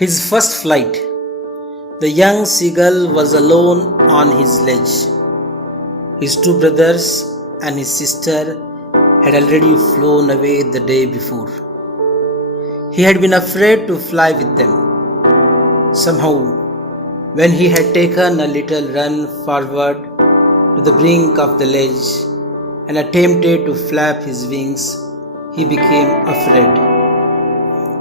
His first flight. The young seagull was alone on his ledge. His two brothers and his sister had already flown away the day before. He had been afraid to fly with them. Somehow, when he had taken a little run forward to the brink of the ledge and attempted to flap his wings, he became afraid.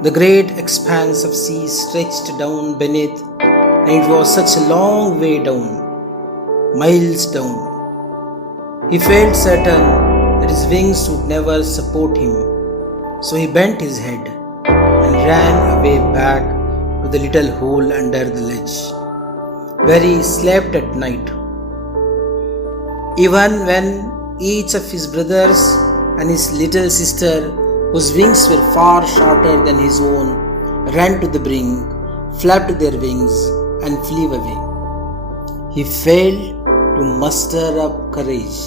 The great expanse of sea stretched down beneath, and it was such a long way down, miles down. He felt certain that his wings would never support him, so he bent his head and ran away back to the little hole under the ledge, where he slept at night. Even when each of his brothers and his little sister, whose wings were far shorter than his own, ran to the brink, flapped their wings, and flew away, he failed to muster up courage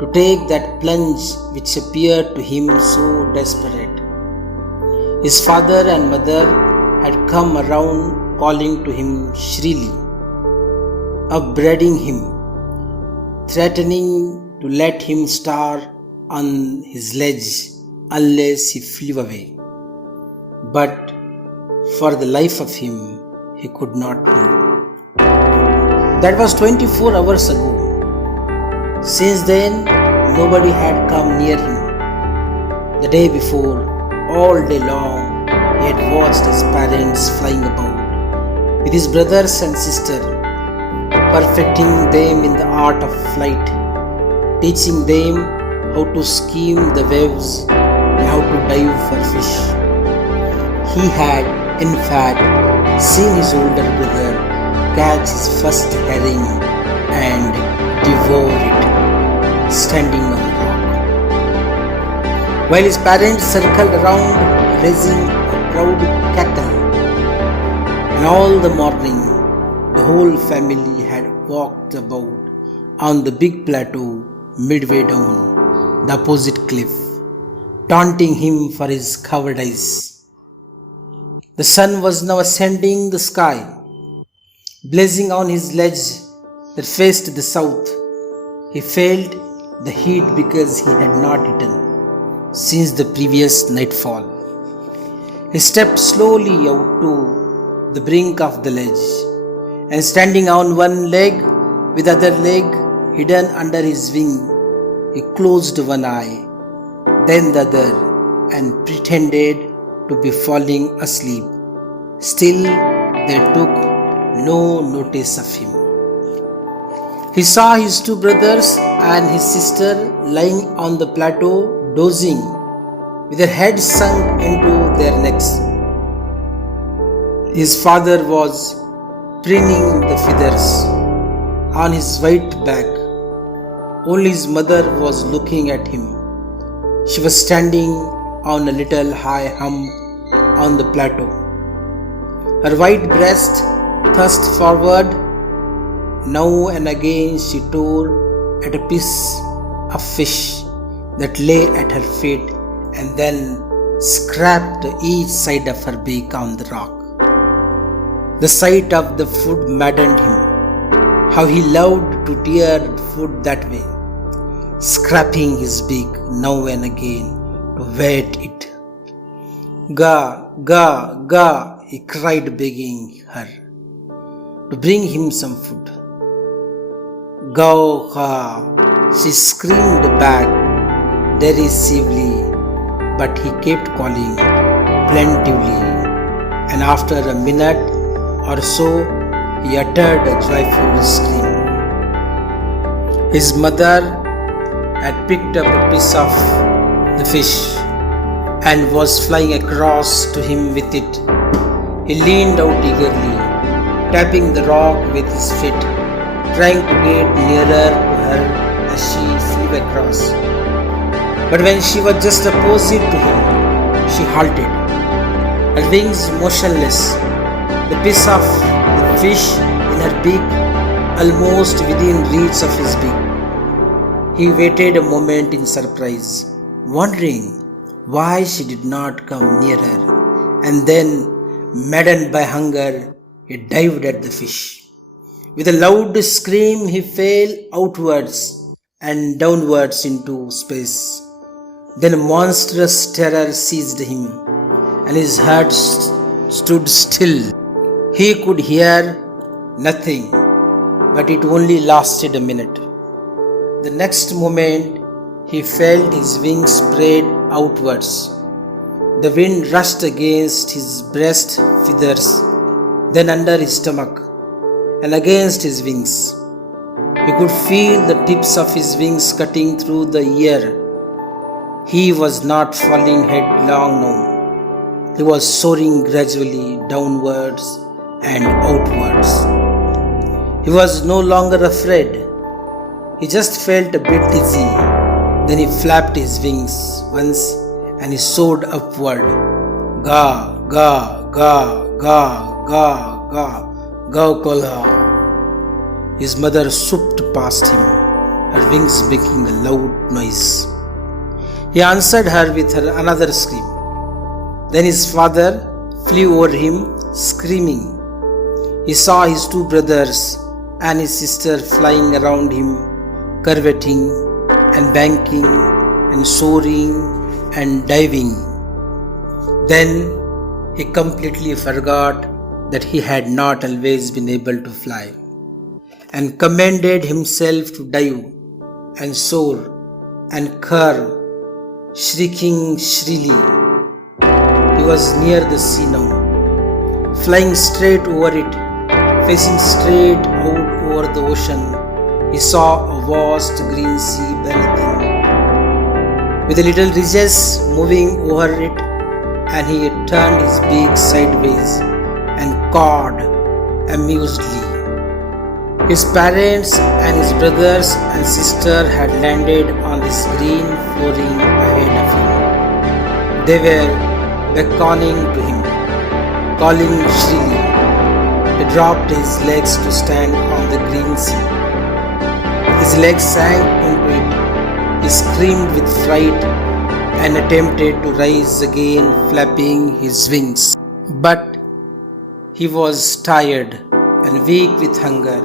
to take that plunge which appeared to him so desperate. His father and mother had come around calling to him shrilly, upbraiding him, threatening to let him starve on his ledge unless he flew away. But for the life of him, he could not move. That was 24 hours ago. Since then, nobody had come near him. The day before, all day long, he had watched his parents flying about with his brothers and sister, perfecting them in the art of flight, teaching them how to skim the waves and how to dive for fish. He had, in fact, seen his older brother catch his first herring and devour it, standing on the rock, while his parents circled around raising a proud cackle. And all the morning, the whole family had walked about on the big plateau midway down the opposite cliff, taunting him for his cowardice. The sun was now ascending the sky, blazing on his ledge that faced the south. He felt the heat because he had not eaten since the previous nightfall. He stepped slowly out to the brink of the ledge, and standing on one leg with the other leg hidden under his wing, he closed one eye, then the other, and pretended to be falling asleep. Still, they took no notice of him. He saw his two brothers and his sister lying on the plateau, dozing, with their heads sunk into their necks. His father was preening the feathers on his white back. Only his mother was looking at him. She was standing on a little high hump on the plateau. Her white breast thrust forward. Now and again she tore at a piece of fish that lay at her feet and then scraped each side of her beak on the rock. The sight of the food maddened him. How he loved to tear food that way, scraping his beak now and again to wet it. Ga, ga, ga, he cried, begging her to bring him some food. Go, ga, she screamed back derisively, but he kept calling plaintively, and after a minute or so, he uttered a joyful scream. His mother had picked up a piece of the fish and was flying across to him with it. He leaned out eagerly, tapping the rock with his feet, trying to get nearer to her as she flew across. But when she was just opposite to him, she halted, her wings motionless, the piece of the fish in her beak almost within reach of his beak. He waited a moment in surprise, wondering why she did not come nearer, and then Maddened by hunger, he dived at the fish. With a loud scream, he fell outwards and downwards into space. Then a monstrous terror seized him, and his heart stood still. He could hear nothing, but it only lasted a minute. The next moment, he felt his wings spread outwards. The wind rushed against his breast feathers, then under his stomach, and against his wings. He could feel the tips of his wings cutting through the air. He was not falling headlong now. He was soaring gradually downwards and outwards. He was no longer afraid. He just felt a bit dizzy. Then he flapped his wings once and he soared upward. Ga, ga, ga, ga, ga, ga, ga, kola. His mother swooped past him, her wings making a loud noise. He answered her with another scream. Then his father flew over him, screaming. He saw his two brothers and his sister flying around him, curveting and banking and soaring and diving. Then he completely forgot that he had not always been able to fly, and commanded himself to dive and soar and curve, shrieking shrilly. He was near the sea now, flying straight over it, facing straight out over the ocean. He saw a vast green sea beneath him, with the little ridges moving over it, and he turned his beak sideways and cawed amusedly. His parents and his brothers and sister had landed on this green flooring ahead of him. They were beckoning to him, calling shrilly. He dropped his legs to stand on the green sea. His legs sank into it. He screamed with fright and attempted to rise again, flapping his wings. But he was tired and weak with hunger,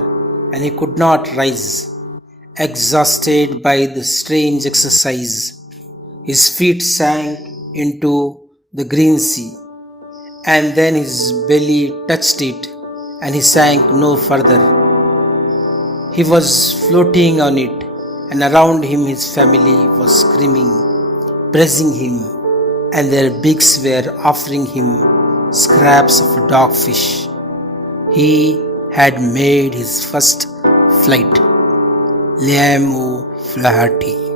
and he could not rise. Exhausted by the strange exercise, his feet sank into the green sea, and then his belly touched it, and he sank no further. He was floating on it, and around him his family was screaming, praising him, and their beaks were offering him scraps of dogfish. He had made his first flight. Liam O Flaherty.